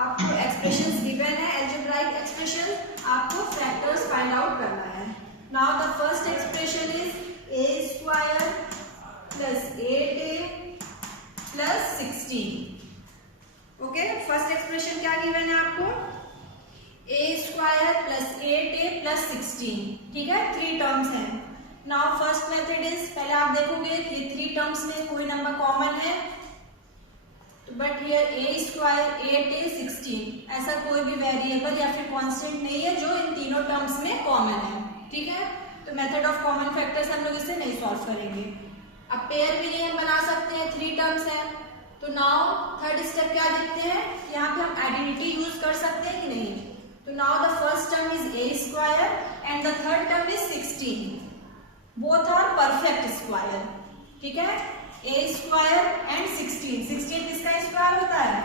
आपको expressions given है, algebraic expression, आपको फैक्टर्स फाइंड आउट करना है। Now the first expression is a square plus 8a plus 16। Okay, first expression क्या given है आपको, a square plus 8a plus 16, ठीक है, 3 टर्म्स हैं। नाउ फर्स्ट मेथड इज, पहले आप देखोगे कि 3 टर्म्स में कोई नंबर कॉमन है, but here a square 8a 16 ऐसा कोई भी वेरिएबल या फिर कांस्टेंट नहीं है जो इन तीनों टर्म्स में कॉमन है, ठीक है। तो मेथड ऑफ कॉमन फैक्टर्स हम लोग इससे नहीं सॉल्व करेंगे। अब पेयर भी नहीं हम बना सकते हैं, 3 टर्म्स है। तो नाउ थर्ड स्टेप क्या देखते हैं, यहाँ पे हम आइडेंटिटी यूज कर सकते हैं कि नहीं। तो now the first term is a square and the third term is 16, both are perfect square, ठीक है। a स्क्वायर एंड 16, 16 किसका स्क्वायर होता है,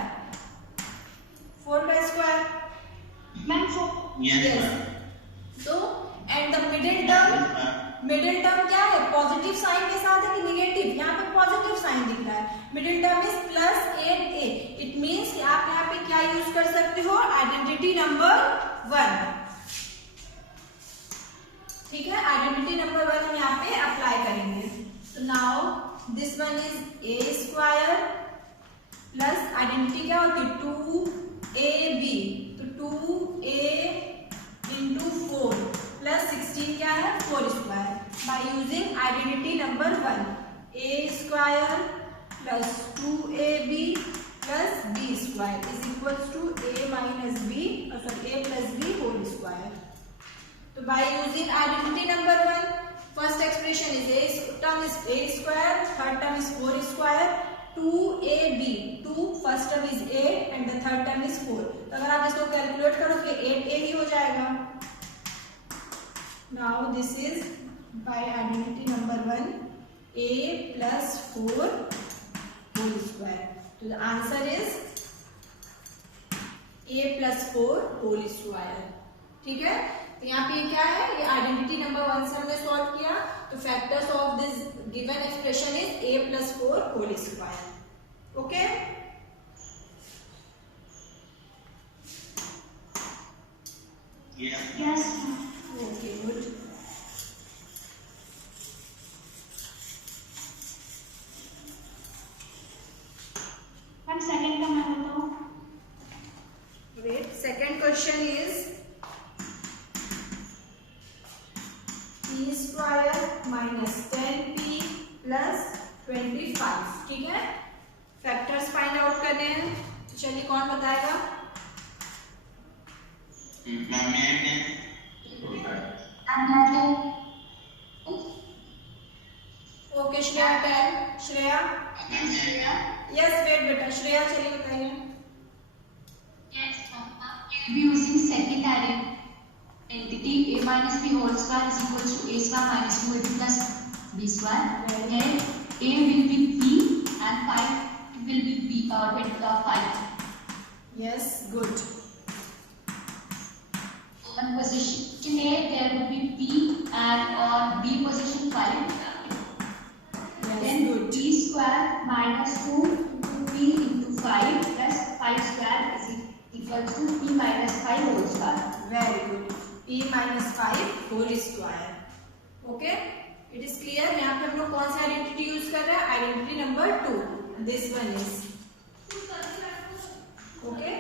4 का स्क्वायर, मैम 4, यस। तो एंड द मिडिल टर्म क्या है, पॉजिटिव साइन के साथ है कि निगेटिव, यहाँ पे पॉजिटिव साइन दिख रहा है। Middle term is plus 8a, it means कि आप यहाँ पे क्या यूज कर सकते हो, आइडेंटिटी नंबर 1, ठीक है। आइडेंटिटी नंबर 1 हम यहाँ पे अप्लाई करेंगे। तो now this one is a square plus identity क्या होती है 2ab, तो 2a इंटू 4 प्लस 16 क्या है 4 square, by using identity number 1, a square plus 2ab plus b square is equals to a minus b, a plus b whole square. तो by using identity number 1, first expression is a term is a square, third term is 4 square, 2ab, 2 first term is a and the third term is 4। तो अगर आप इसको calculate करो तो 8a ही हो जाएगा। Now this is by identity number 1 a plus 4 whole square. तो the answer is a plus 4 whole square, ठीक है। तो यहाँ पे क्या है, ये आइडेंटिटी नंबर 1 से हमने सॉल्व किया। तो factors of this given expression is a plus 4 whole square. Okay, yes, okay, good. हम सेकंड का मैं बताऊं, wait, second question is p square minus 10p plus 25, ठीक है। फैक्टर्स फाइंड आउट करने हैं, तो चलिए कौन बताएगा, okay Shreya, tell Shreya, yes wait बेटा, श्रेया चलिए बताइए। Yes, we'll be using second identity a minus b whole square is equals to a square minus 2ab plus b square. Here a will be p and 5 will be b 5. Yes, good. On position a there will be p and on b position 5. Yes, then good. p square minus 2 into p into 5 plus 5 square is equals to p minus 5 whole square. Very good. p minus 5 whole square. Okay, it is clear। यहाँ पे हम लोग कौन सा identity use कर रहे हैं, identity number 2, this one is, okay.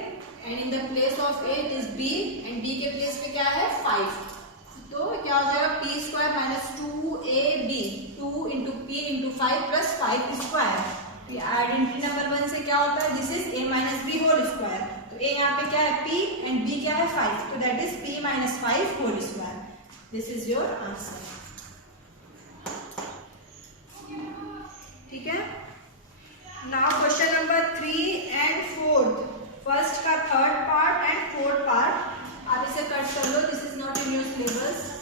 And in the place of a it is b and b के प्लेस पे क्या है 5, तो क्या हो जाएगा p square minus 2ab, 2 into p into 5 plus 5 square. Identity number 1 से क्या होता है, this is a minus b whole square. तो a यहाँ पे क्या है p एंड b क्या है 5, तो that is p minus 5 whole square. This is your answer, ठीक है। Now question number 3 and 4, first का third part and fourth part आप इसे कट कर लो, this is not in your syllabus.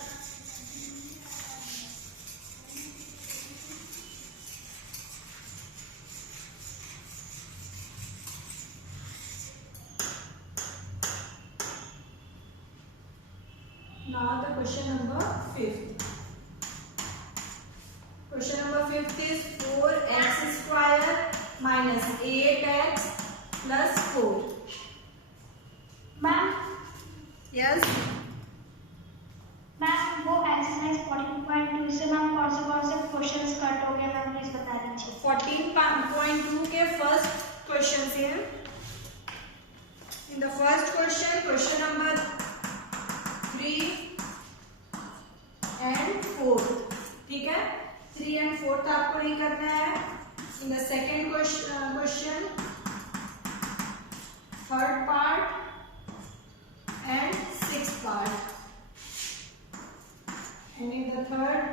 Now the question number 5th. Question number 5th is 4x square minus 8x plus 4. Ma'am yes ma'am वो exercise 14.2 से ma'am कौन से questions cut हो गए मैम प्लीज बता दीजिए। 14.2 के फर्स्ट क्वेश्चन से हैं। In the first question number 3 and 4, ठीक है, 3 and 4 आपको नहीं करना है। In the second question third part and sixth part, and in the third,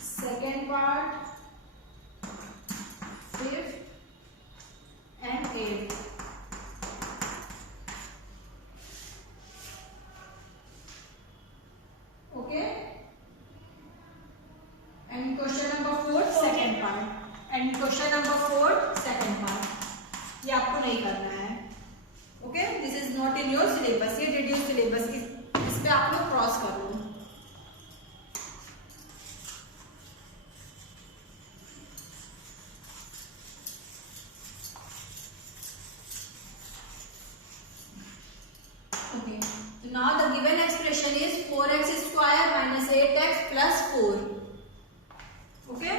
second part, fifth and eighth. Okay, and question number 4 second part, and question number 4 second part, ये आपको नहीं करना है। Okay, this is not in your syllabus, ये reduce syllabus, इस पे आप लोग क्रॉस कर लो। Okay, now the given expression is 4x square minus 8x plus 4। Okay,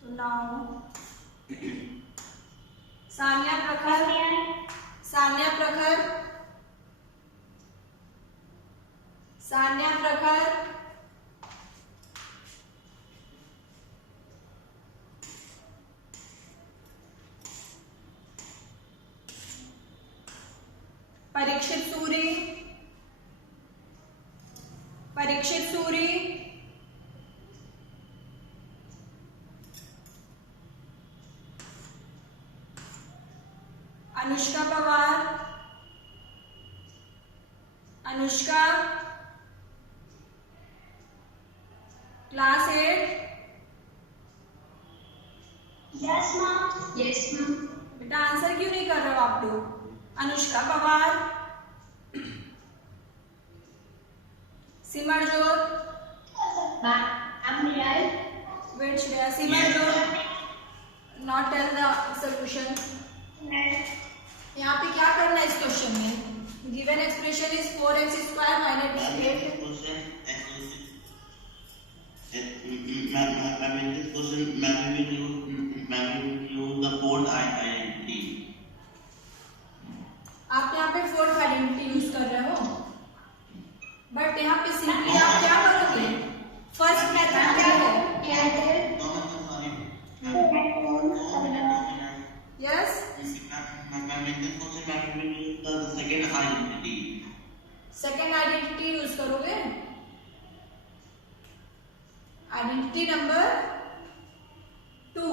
तो now Sanya Prakhar Parikshit Suri Anushka Pawar, Anushka class 8। Yes ma'am बेटा आंसर क्यों नहीं कर रहे हो आप लोग? Anushka Pawar, Simarjot, wait Shreya, Simarjot not tell the solution. यहाँ पे क्या करना है इस क्वेश्चन में? Given expression is 4x square minus 8। आप यहाँ पे फोर्थ आइडेंटिटी यूज कर रहे हो, बट यहाँ पे सिंपली आप क्या करोगे? फर्स्ट मेथड क्या है? यस, सेकेंड आइडेंटिटी यूज करोगे। Identity number 2,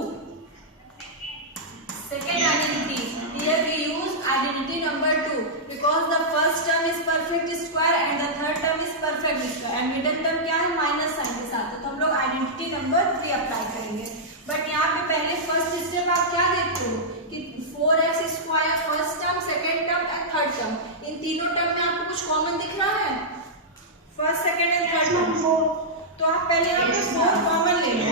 second identity. Here we use identity number 2 because the first term is perfect square and the third term is perfect square and middle term क्या है? Minus sign के साथ है, तो हम लोग identity number 3 apply करेंगे। But यहाँ पे पहले फर्स्ट स्टेप आप क्या देखते हो कि 4x square first term, second term and third term, इन तीनों टर्म में आपको कुछ कॉमन दिख रहा है? First, second and third term, तो आप पहले यहाँ पे 4 कॉमन ले लो,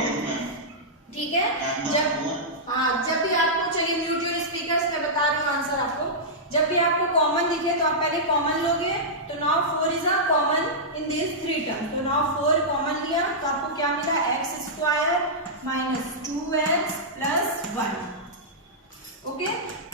ठीक है। जब भी आपको, चलिए म्यूट योर स्पीकर्स, मैं बता रही हूँ आंसर आपको। जब भी आपको कॉमन दिखे तो आप पहले कॉमन लोगे, तो now 4 is a common in this 3 term, तो नाउ 4 कॉमन लिया तो आपको क्या मिला? x square minus 2x plus 1। Okay,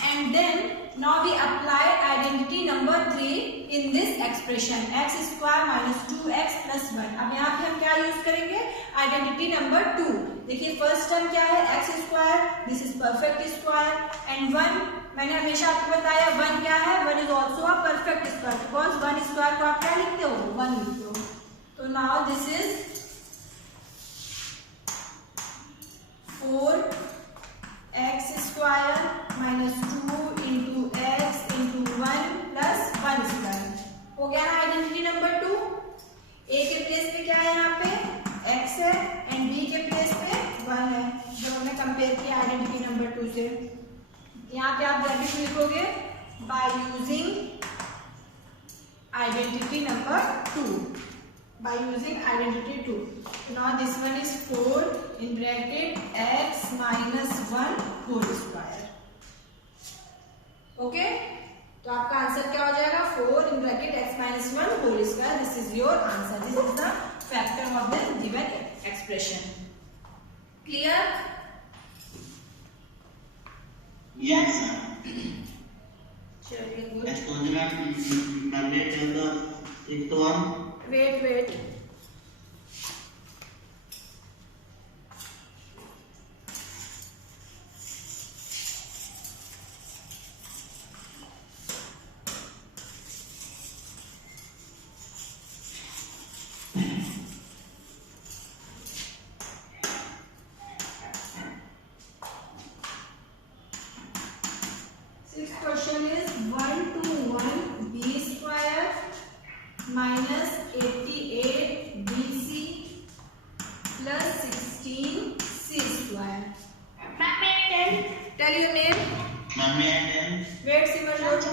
and then now we apply identity number 3 in this expression, x square minus 2x plus 1। अब यहाँ पे हम क्या यूज करेंगे? Identity number 2। देखिए फर्स्ट टर्म क्या है? x square, this is perfect square, and 1, मैंने हमेशा आपको बताया 1 क्या है? 1 is also a perfect square, because 1 square को आप क्या लिखते हो? 1 लिखते हो। तो now this is 4x square minus 2 into x into 1 plus 1 square. हो गया ना आइडेंटिटी नंबर 2। a के प्लेस पे क्या है? यहाँ पे x है, एंड b के प्लेस पे 1 है, जब हमने कंपेयर किया आइडेंटिटी नंबर 2 से। यहाँ पे आप वैल्यू लिखोगे bye using identity number 2, by using identity 2. Now this one is 4 in bracket x minus 1 whole square. Okay. तो आपका आंसर क्या हो जाएगा 4 in bracket x minus 1 whole square. This is your answer. This is the factor of the given expression. Clear? Yes. चलिए good. Exponent number tell the sixth one. Wait. Sixth question is 121 b square minus 88 bc plus 16 c square. Ma'am, may I tell? Tell your name. Ma'am, may I tell? Wait, Simarjot.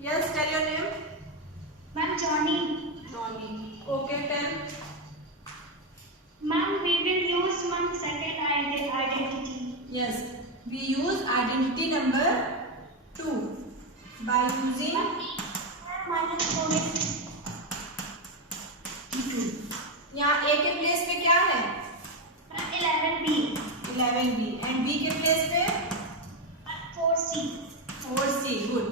Yes, tell your name. Ma'am, Johnny. Johnny. Okay, tell. Ma'am, we will use one second identity. Yes, we use identity number 2 by using Minus 4 is 2. यहाँ a के place पे क्या है? 11b. 11b and b के place पे 4c. 4c. Good.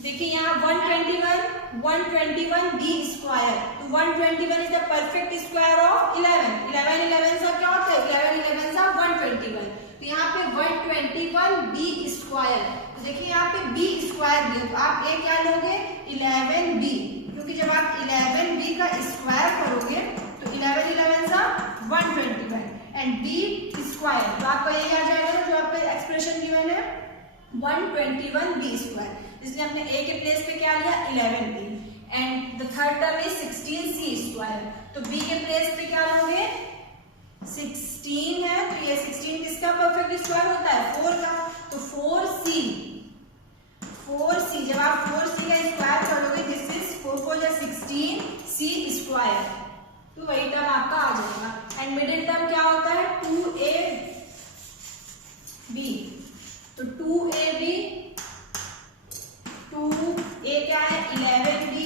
देखिए यहाँ 121 b square. तो 121 is the perfect square of 11. 11 सा क्या होता है? 11 सा 121. तो यहाँ पे 121 b स्क्वायर. तो देखिए यहाँ पे b स्क्वायर दिया तो आप a क्या लोगे? 11b. क्योंकि जब आप 11b का स्क्वायर करोगे तो 11 सा 121 एंड b स्क्वायर. तो आपका ये आ जाएगा ना जो आपका एक्सप्रेशन गिवन है 121 b स्क्वायर. इसलिए हमने a के प्लेस पे क्या लिया? 11b. And the third term is 16c square. तो b के प्लेस पे क्या लोगे? 16 है तो ये 16 किसका परफेक्ट स्क्वायर होता है? 4 का. तो 4c. जब आप 4c का स्क्वायर करोगे दिस इज 4 4 या 16c स्क्वायर. तो वही टर्म आपका आ जाएगा. एंड मिडिल टर्म क्या होता है? 2ab. तो 2ab 2a क्या है? 11b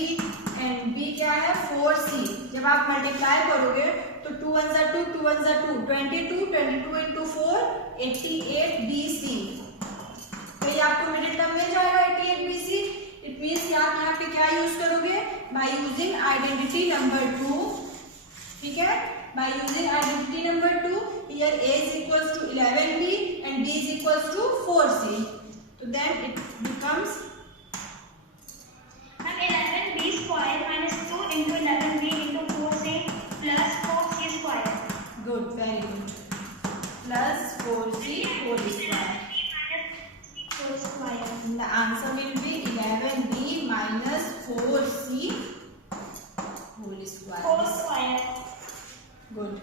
एंड b क्या है? 4c. जब आप मल्टीप्लाई करोगे तो 2 1 2 2 1 2 22 into 4 88 bc. तो ये आपको मिडिल टर्म में जाएगा 88 bc. इट मींस आप यहाँ पे क्या यूज करोगे? Bye using identity number 2. ठीक है? Bye using identity number 2 here a is equals to 11b and b is equals to 4c. तो then it becomes Ma'am, 11b square minus 2 into 11b into 4c plus 4c square. good, very good. Plus 4c whole square. Whole square. The answer will be 11b minus 4c whole square. Whole square. Good.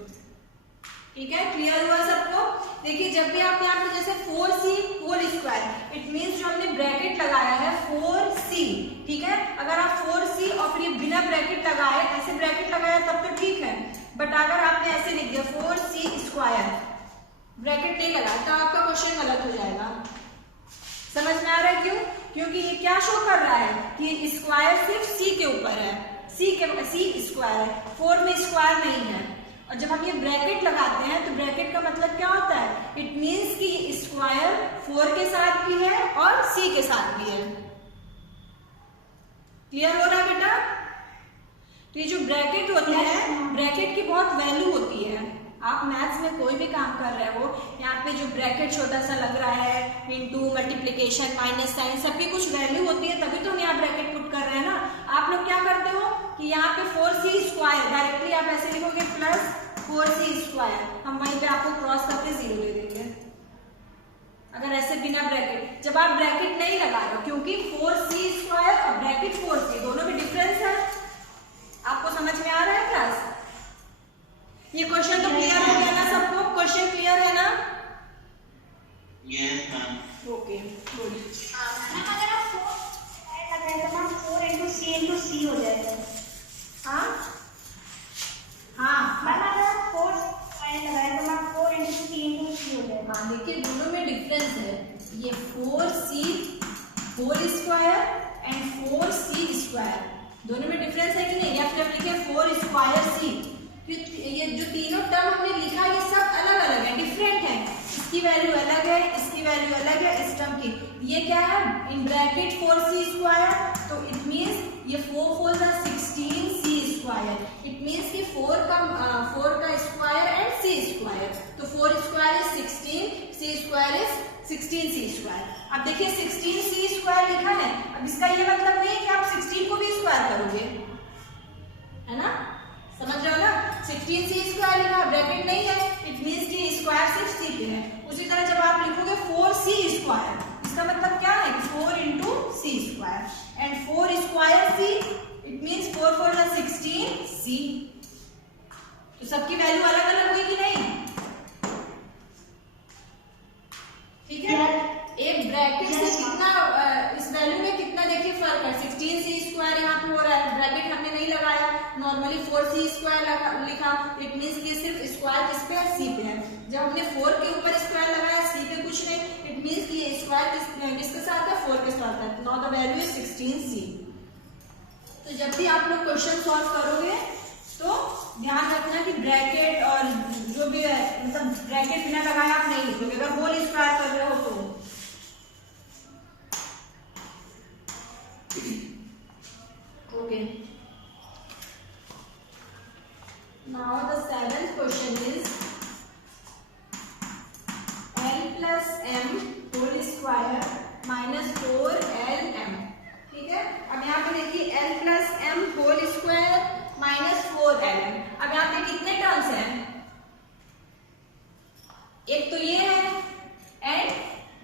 ठीक है? Clear हुआ सबको? देखिए जब भी आप यहाँ पे जैसे 4c whole square it means जो हमने ब्रैकेट लगाया है 4c. ठीक है? अगर आप 4c और फिर ये बिना ब्रैकेट लगाए ऐसे ब्रैकेट लगाया तब तो ठीक है. बट अगर आपने ऐसे लिख दिया 4c स्क्वायर ब्रैकेट नहीं लगाया तो आपका क्वेश्चन गलत हो जाएगा. समझ में आ रहा है क्यों? क्योंकि ये क्या शो कर रहा है कि स्क्वायर सिर्फ c के ऊपर है. c स्क्वायर है, 4 में स्क्वायर नहीं है. और जब हम ये ब्रैकेट लगाते हैं तो ब्रैकेट का मतलब क्या होता है? इट मींस कि स्क्वायर 4 के साथ भी है और c के साथ भी है. क्लियर हो रहा है बेटा? तो ये जो ब्रैकेट होती है ब्रैकेट की बहुत वैल्यू होती है. आप मैथ्स में कोई भी काम कर रहे हो यहाँ पे जो ब्रैकेट छोटा सा लग रहा है इनटू मल्टीप्लिकेशन माइनस साइन सबकी कुछ वैल्यू होती है तभी तो हम यहाँ ब्रैकेट पुट कर रहे हैं ना. आप लोग क्या करते हो कि यहाँ पे 4c स्क्वायर डायरेक्टली आप ऐसे लिखोगे प्लस 4c स्क्वायर. हम वहीं पे आपको क्रॉस करके 0 दे देंगे अगर ऐसे बिना ब्रैकेट. जब आप ब्रैकेट नहीं लगा रहे हो क्योंकि 4c स्क्वायर और ब्रैकेट 4c दोनों में डिफरेंस है. आपको समझ में आ रहा है क्लास? ये क्वेश्चन तो क्लियर हो गया ना सबको? क्वेश्चन क्लियर है ना? Yes, ma'am. Okay good. Ma'am अगर आप 4 लगाए तो मैम 4 into c हो जाएगा. हाँ हाँ मैम अगर आप 4 लगाए तो मैम 4 into c हो जाएगा. हाँ देखिए दोनों में डिफरेंस है. ये 4c होल स्क्वायर ये क्या है इन ब्रैकेट 4c स्क्वायर, तो इट मीन्स ये 4 4 जा 16c स्क्वायर, इट मीन्स कि 4 का स्क्वायर एंड c स्क्वायर, तो 4 square is 16, c square is 16c square. अब देखिए 16c स्क्वायर लिखा है, अब इसका ये मतलब नहीं कि आप 16 को भी स्क्वायर करोगे, है ना, समझ रहे हो ना, 16c स्क्वायर लिखा ब्रैकेट नहीं है, इट मीन्स कि स्क्वायर सिर्फ c पे है। उसी तरह जब आप लिखोगे 4c स्क्वायर, इसका मतलब क्या है 4 into c square and 4 square c, it means 4 4 जा 16c। तो सबकी वैल्यू अलग अलग हुई कि नहीं, ठीक है। एक ब्रैकेट से कितना इस वैल्यू में कितना देखिए फर्क है, 16c स्क्वायर यहाँ पे हो रहा है, ब्रैकेट हमने नहीं लगाया, नॉर्मली 4c स्क्वायर लिखा, इट मीन्स कि सिर्फ स्क्वायर किस पे है c पे है। जब हमने 4 के ऊपर स्क्वायर लगाया c पे कुछ नहीं, इट मीन्स कि ये स्क्वायर किसके साथ है 4 के साथ है, now the value is 16c। तो जब भी आप लोग क्वेश्चन सॉल्व करोगे तो ध्यान रखना कि ब्रैकेट और जो भी है मतलब ब्रैकेट बिना लगाए आप नहीं लिखोगे, अगर होल स्क्वायर कर रहे हो तो। Okay, now the 7th question is l plus m whole square minus 4lm, ठीक है। अब यहाँ पे देखिए l plus m whole square minus 4lm, अब यहाँ पे कितने टर्म्स हैं, एक तो ये है एंड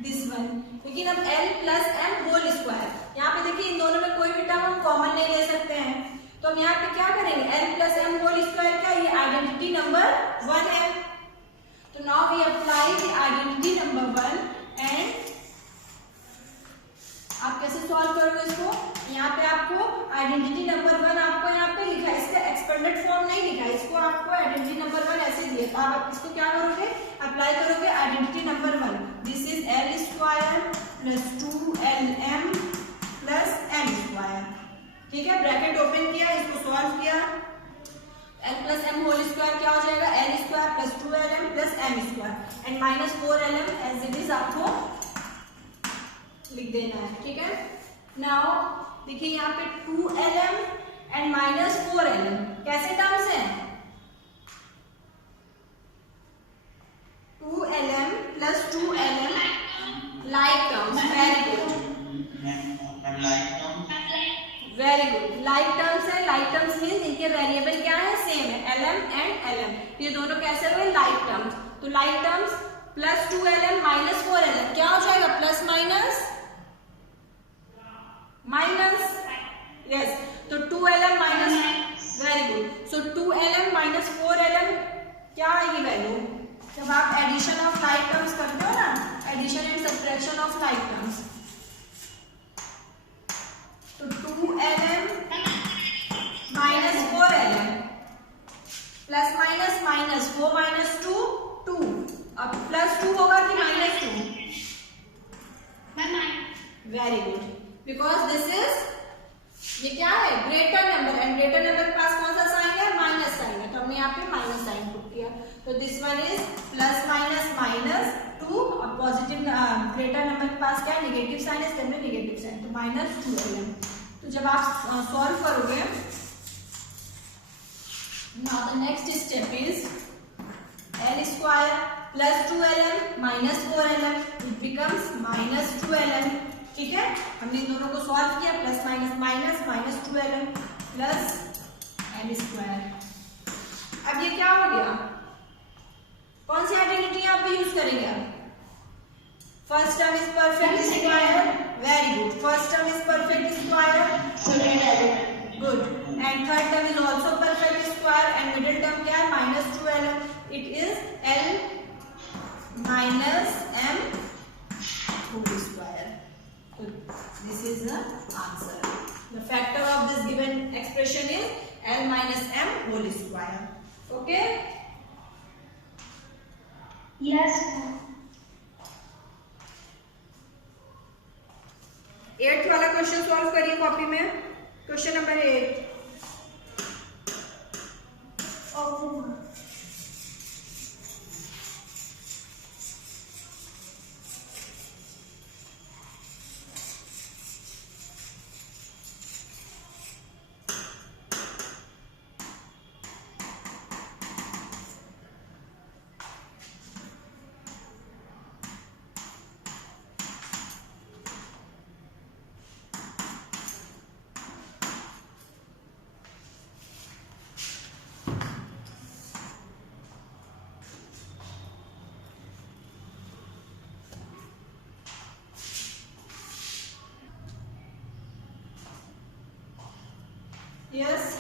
दिस वन, लेकिन अब l plus m whole square, यहाँ पे देखिए इन दोनों में कोई भी टर्म हम कॉमन नहीं ले सकते हैं, तो हम यहाँ पे क्या करेंगे l plus m whole square क्या, ये आइडेंटिटी नंबर 1 है, तो now we apply the identity number 1 and आप कैसे सॉल्व करोगे इसको, यहाँ पे आपको आइडेंटिटी नंबर 1 आपको यहाँ पे लिखा है, इसका एक्सपेंडेड फॉर्म नहीं लिखा है, इसको आपको आइडेंटिटी नंबर 1 ऐसे दिया, तो आप इसको क्या करोगे अप्लाई करोगे identity number 1, this is l square plus 2lm plus m square, ठीक है। ब्रैकेट ओपन किया, इसको सॉल्व किया, l plus m whole square क्या हो जाएगा l square plus 2lm plus m square and minus 4lm as it is आपको लिख देना है, ठीक है। नाउ देखिए यहाँ पे 2lm एंड माइनस 4lm कैसे टर्म्स हैं, 2lm plus 2lm like terms, very good very good, like terms है, लाइक टर्म्स मीन्स इनके वेरिएबल क्या है सेम है, lm एंड lm, ये दोनों कैसे हुए लाइक टर्म्स, तो like terms plus 2lm minus 4lm क्या हो जाएगा प्लस माइनस माइनस, यस, तो 2lm माइनस, वेरी गुड, सो 2lm माइनस 4lm क्या आएगी वैल्यू, जब आप एडिशन ऑफ लाइक टर्म्स करते हो ना, addition and subtraction of like terms, तो 2lm minus 4lm plus minus minus 4 minus 2 2, अब प्लस 2 होगा कि minus 2, very good, because this is ये क्या है greater number and greater number के पास कौन सा साइन है माइनस साइन है, तो हमने यहाँ पे माइनस साइन पुट किया, तो this one is plus minus minus 2, अब पॉजिटिव ग्रेटर नंबर के पास क्या है नेगेटिव साइन है, इसके अंदर नेगेटिव साइन, तो माइनस 2lm। तो जब आप सॉल्व करोगे, now the next step is l square plus 2lm minus 4lm, it becomes minus 2lm, ठीक है। हमने इन दोनों को सॉल्व किया, plus minus minus minus 2lm plus m square. अब ये क्या हो गया, कौन सी आइडेंटिटी यहाँ पे यूज करेंगे आप, first term is perfect square, very good, first term is perfect square, good, and third term is also perfect square and middle term क्या है minus 2lm, it is l minus m whole square. So this is the answer. The factor of this given expression is l minus m whole square. Okay? Yes. 8th वाला question solve करिए copy में, question number 8। Yes.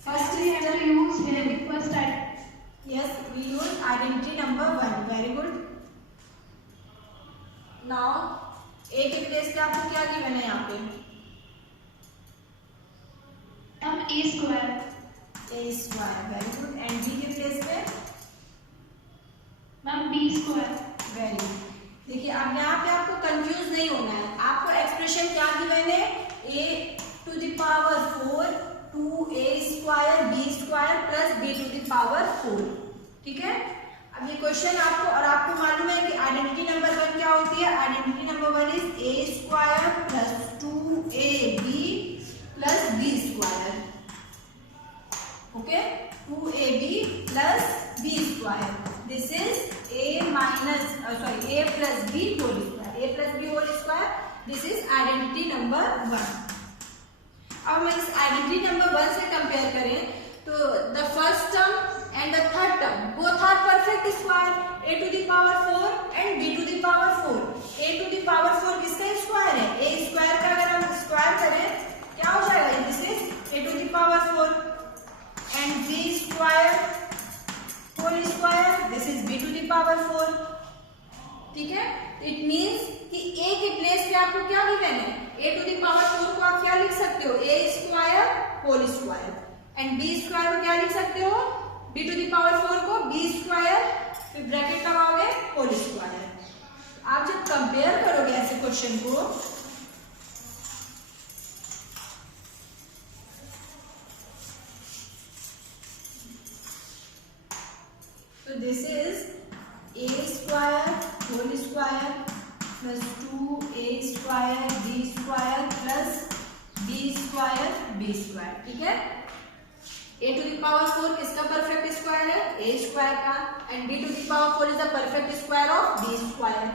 First we have to use very first type. Yes, we use identity number 1. Very good. Now A के place पे आपको क्या given है यहाँ पे? हम a square. A square. Very good. And B के प्लेस पे? Ma'am b square. Very good. देखिए अब यहाँ पे आपको कंफ्यूज नहीं होना है. आपको एक्सप्रेशन क्या गिवन है? a to the power 4 2a square b square plus b to the power 4. ठीक है. अब ये क्वेश्चन आपको और आपको मालूम है कि आइडेंटिटी नंबर 1 क्या होती है? Identity number 1 is a square plus 2ab plus b square. Okay, 2ab plus b square. This is a plus b whole square. A plus b whole square. This is identity number 1. अब हम इस identity number 1 से compare करें तो the first term and the third term both are perfect square. a to the power 4 and b to the power 4. a to the power 4 किसका square है? a square का अगर हम स्क्वायर करें क्या हो जाएगा? This is a to the power 4 and b square whole square. This is b to the power 4. ठीक है. इट मींस कि a के प्लेस पे आपको क्या गिवन है? a to the power 4 को आप क्या लिख सकते हो? a square whole square. And b square को क्या लिख सकते हो? b to the power 4 को b स्क्वायर फिर ब्रैकेट लगाओगे होल स्क्वायर. आप जब कंपेयर करोगे ऐसे क्वेश्चन को तो this is a square whole square plus 2a square b square plus b square b square. ठीक है. a to the power 4 किसका परफेक्ट स्क्वायर है? a स्क्वायर का. And b to the power 4 is the perfect square of b square.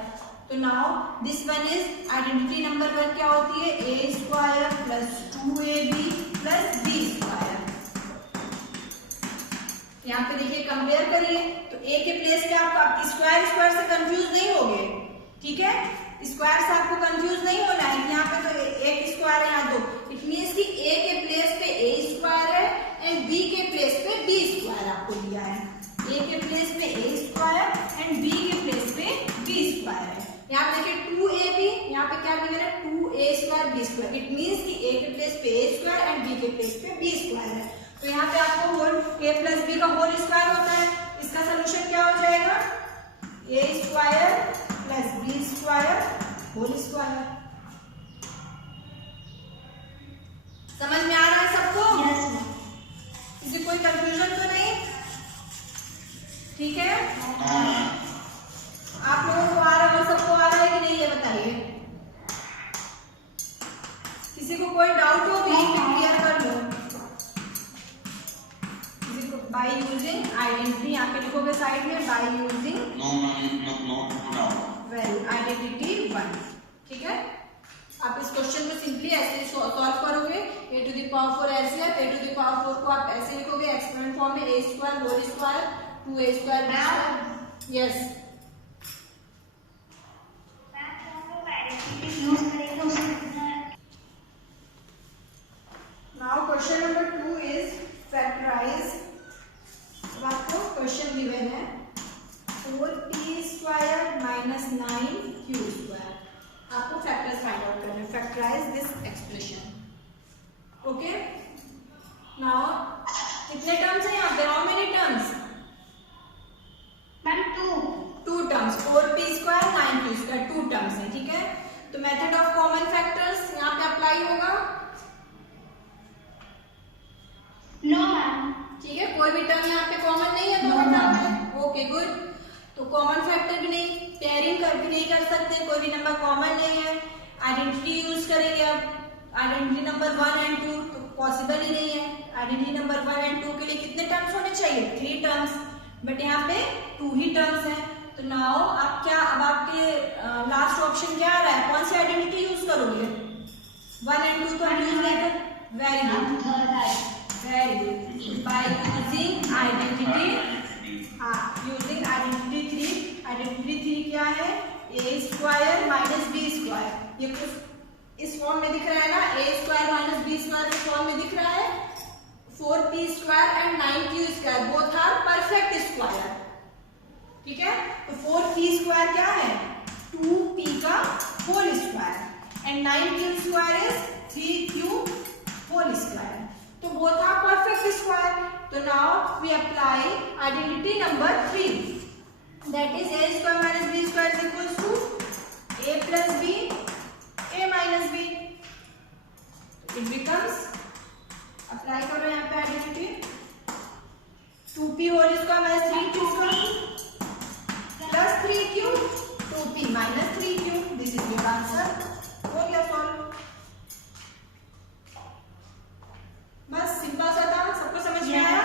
तो now this one is identity number 1 क्या होती है? a square plus 2ab plus b square. यहाँ पे देखिए कंपेयर करिए तो a के प्लेस पे आप स्क्वायर स्क्वायर से कंफ्यूज नहीं होगे. ठीक है. स्क्वायर से आपको कंफ्यूज नहीं होना है. यहाँ पे तो एक स्क्वायर है यहाँ तो इट मींस कि a के प्लेस पे a स्क्वायर है एंड b के प्लेस पे b स्क्वायर आपको दिया है. a के प्लेस पे a स्क्वायर एंड b के प्लेस पे b स्क्वायर है. यहाँ पे देखिए 2ab यहाँ पे क्या दिया है? 2a square b square. It means कि a के प्लेस पे a स्क्वायर एंड b के प्लेस पे b स्क्वायर है. तो यहाँ पे आपको होल a प्लस b का होल स्क्वायर होता है. इसका सोल्यूशन क्या हो जाएगा? a square plus b square whole square. समझ में आ रहा है सबको? Yes, ma'am. किसी कोई कंफ्यूजन तो नहीं? ठीक है. आप लोगों को आ रहा है और सबको आ रहा है कि नहीं ये बताइए. किसी को कोई डाउट हो भी क्लियर कर लो. बाय यूजिंग आइडेंटिटी यहाँ पे लिखोगे साइड में बाय यूजिंग आइडेंटिटी 1. ठीक है. आप इस क्वेश्चन को सिंपली ऐसे सॉल्व करोगे. a to the power 4 ऐसे है. a to the power 4 को आप ऐसे लिखोगे एक्सपोनेंट फॉर्म में a square whole square 2a square b square. Yes. Now question number 2 is factorise. अब आपको क्वेश्चन गिवन है 4p square minus 9q square. आपको फैक्टर्स फाइंड आउट करना है. Factorise this expression. Okay. Now कितने terms हैं यहाँ पे? How many terms? Ma'am 2 terms. 4p square 9q square 2 terms हैं. ठीक है. तो मेथड ऑफ कॉमन फैक्टर्स यहाँ पे अप्लाई होगा. No ma'am. ठीक है. कोई भी टर्म यहाँ पे कॉमन नहीं है दोनों टर्म में. Okay good. तो कॉमन फैक्टर भी नहीं, पेयरिंग कर भी नहीं कर सकते. कोई भी नंबर कॉमन नहीं है. आइडेंटिटी यूज करेंगे. अब आइडेंटिटी नंबर 1 एंड 2 तो पॉसिबल ही नहीं है. आइडेंटिटी नंबर 1 एंड 2 के लिए कितने टर्म्स होने चाहिए? 3 टर्म्स. बट यहाँ पे 2 ही टर्म्स हैं. तो नाउ आप क्या अब आपके लास्ट ऑप्शन क्या आ रहा है? कौन सी आइडेंटिटी यूज करोगे? 1 एंड 2 तो हम यूज नहीं कर. Very good. Very good. By using identity using identity 3. Identity 3 क्या है? a square minus b square. ये कुछ इस फॉर्म में दिख रहा है ना, a square minus b square के फॉर्म में दिख रहा है। 4p square and 9q square both are perfect square, ठीक है। तो 4p स्क्वायर क्या है, 2p का whole square and 9q square is 3q whole square, तो बोथ आर परफेक्ट स्क्वायर। तो now we apply identity number 3, that is a square minus b square is equals to a plus b a minus b। It becomes, apply करो यहाँ पे identity, 2p whole square minus 3q square plus 3q 2p minus 3q, this is your answer. हो गया solve, बस simple सा था, सबको समझ में आया,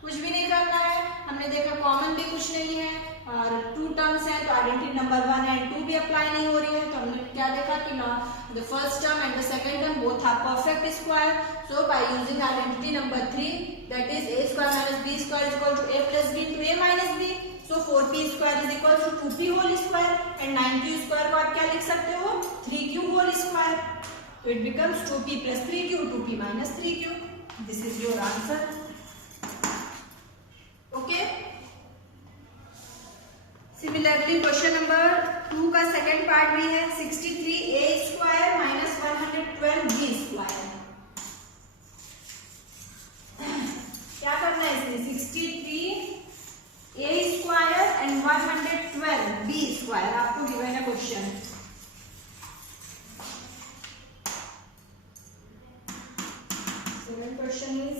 कुछ भी नहीं करना है। हमने देखा कॉमन भी कुछ नहीं है और 2 टर्म्स है तो आइडेंटिटी नंबर 1 एंड 2 भी अप्लाई नहीं हो रही है, तो हमने क्या देखा कि ना the first term and the second term both are perfect square. So by using identity number 3, that is a square minus b square is equal to a plus b into a minus b, so 4p square is equal to 2p whole square and 9q square को आप क्या लिख सकते हो, 3q whole square, तो it becomes 2p plus 3q 2p minus 3q, this is your answer. Okay, similarly question number 2 का second part भी है, 63a square minus 112b square. क्या करना है इसमें, 63a square and 112b square आपको given है क्वेश्चन। सेकंड क्वेश्चन इज,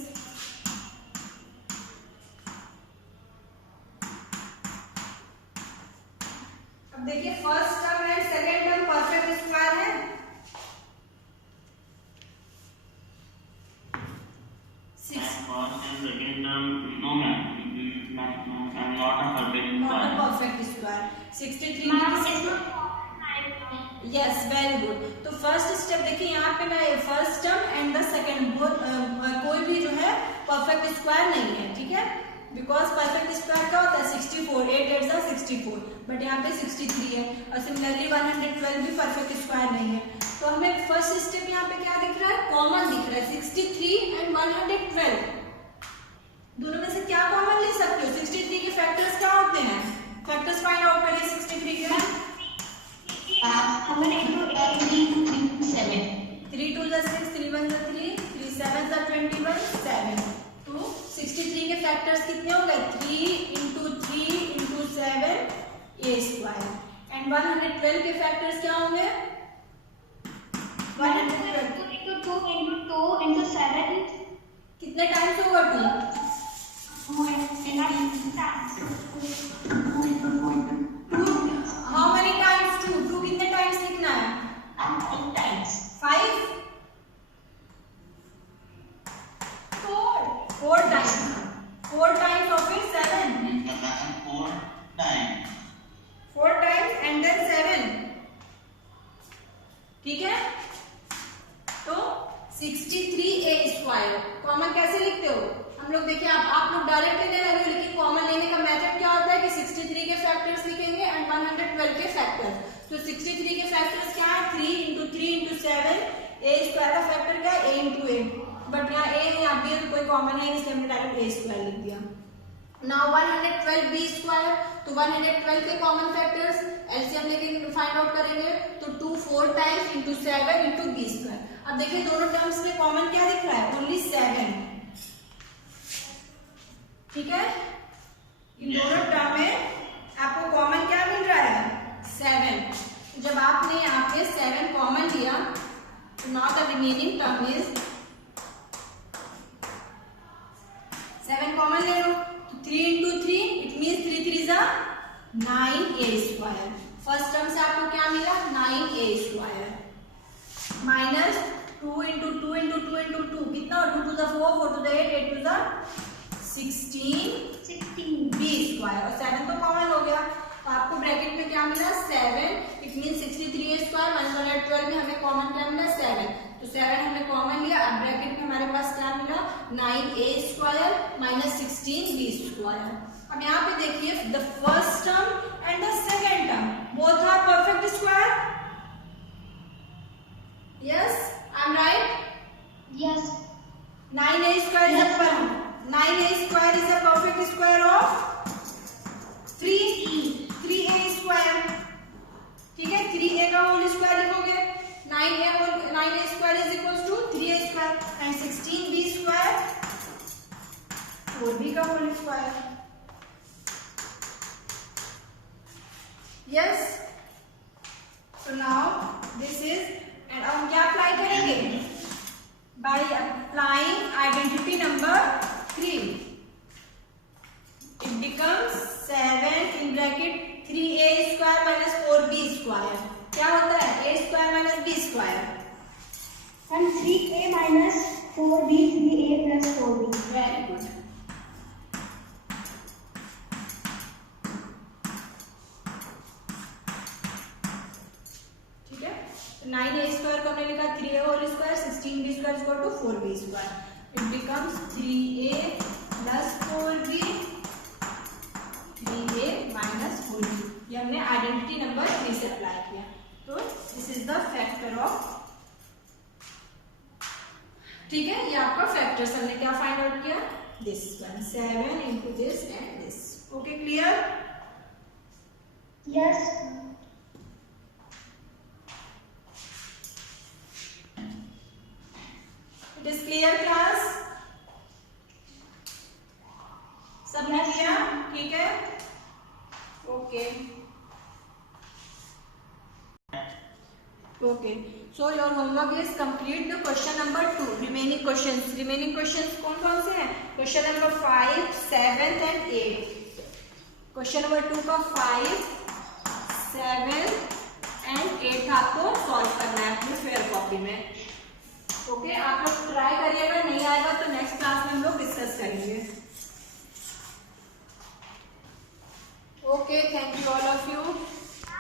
अब देखिए first term and second term perfect square है, not a perfect square. 63 yes, very good. तो फर्स्ट स्टेप देखिए यहाँ पे ना, first term and the second कोई भी जो है परफेक्ट स्क्वायर नहीं है, ठीक है, बिकॉज परफेक्ट स्क्वायर क्या होता है 64, 8 8 जा 64, बट यहाँ पे 63 है और सिमिलरली 112 भी परफेक्ट स्क्वायर नहीं है। तो हमें फर्स्ट स्टेप यहाँ पे क्या दिख रहा है, कॉमन दिख रहा है, 63 एंड 112 दोनों में से क्या कॉमन ले सकते हो, 63 के फैक्टर्स क्या होते हैं, फैक्टर्स फाइंड आउट करिए 63 के। 3 2 जा 6, 3 1 जा 3, 3 7 जा 21, 7। तो 63 के फैक्टर्स कितने हो गए, 3 into 3 into 7 a square and 112 के फैक्टर्स क्या होंगे, 112 into 2 into 7 कितने टाइम्स होगा 2, हाउ मेनी टाइम्स 2 कितने टाइम्स लिखना है, 5 4 times, 4 times of it 7, 4 times and then 7, ठीक है। तो 63a स्क्वायर कॉमन कैसे लिखते हो, हम लोग देखिए आप लोग डायरेक्ट ले रहे हो, लेकिन कॉमन लेने का मेथड क्या होता है कि 63 के फैक्टर्स लिखेंगे एंड 112 के फैक्टर्स। तो 63 के फैक्टर्स क्या है, 3 इंटू 7, a स्क्वायर का फैक्टर क्या है, a इंटू a, बट यहाँ a है, यहाँ b कोई कॉमन है इसलिए हमने डायरेक्ट a स्क्वायर लिख दिया। नाउ 112b स्क्वायर, तो 112 के कॉमन फैक्टर्स एलसीएम लेके फाइंड आउट करेंगे, तो 2 4 times into 7 into b square. अब देखिए दोनों टर्म्स में कॉमन क्या दिख रहा है, ओनली 7, ठीक है, इन दोनों टर्म में आपको कॉमन क्या मिल रहा है, 7। जब आपने यहाँ पे 7 कॉमन लिया, तो now the remaining term is 7 common ले लो, तो 3 इंटू 3 इट मीन्स 3 3 जा 9a स्क्वायर। फर्स्ट टर्म से आपको क्या मिला, 9a square minus 2 into 2 into 2 into 2 कितना, 2 to the 4, 4 to the 8, 8 to the 16b square और 7 तो कॉमन हो गया, तो आपको ब्रैकेट में क्या मिला, 7, it mean 63a square minus 112 में हमें कॉमन क्या मिला, 7, तो 7 हमने कॉमन लिया। अब ब्रैकेट में हमारे पास क्या मिला, 9a square minus 16b square. अब यहाँ पे देखिए the first term and the second term both are perfect square, Yes, I'm right. Yes. 9a square is a 9a square is a perfect square of 3a square. ठीक है, 3a का whole square लिखोगे, 9a square is equals to 3a square and 16b square 4b का whole square. Yes. So now this is, and हम क्या apply करेंगे? By applying identity number 3, it becomes 7 in bracket 3a square minus 4b square. क्या होता है? a square minus b square. And 3a minus 4b, 3a plus 4b. Very good. ठीक है, 9a square को हमने लिखा 3a whole square, 16b square is equal to 4b square. It becomes 3a plus 4b, 3a minus 4b. ये हमने identity number 3 से apply किया. तो this is the factor of. ठीक है, ये आपका फैक्टर्स हमने क्या फाइंड आउट किया? This one, 7 into this and this. Okay, clear? Yes. It is clear class? सबने किया? ठीक है, okay. Okay, so your homework is complete the question number 2. Remaining questions कौन कौन से हैं? Question number 5, 7 and 8. Question number 2 का 5, 7 and 8 आपको सॉल्व करना है अपनी फेयर कॉपी में. ओके, आप लोग ट्राई करिएगा, नहीं आएगा तो नेक्स्ट क्लास में हम लोग डिस्कस करेंगे.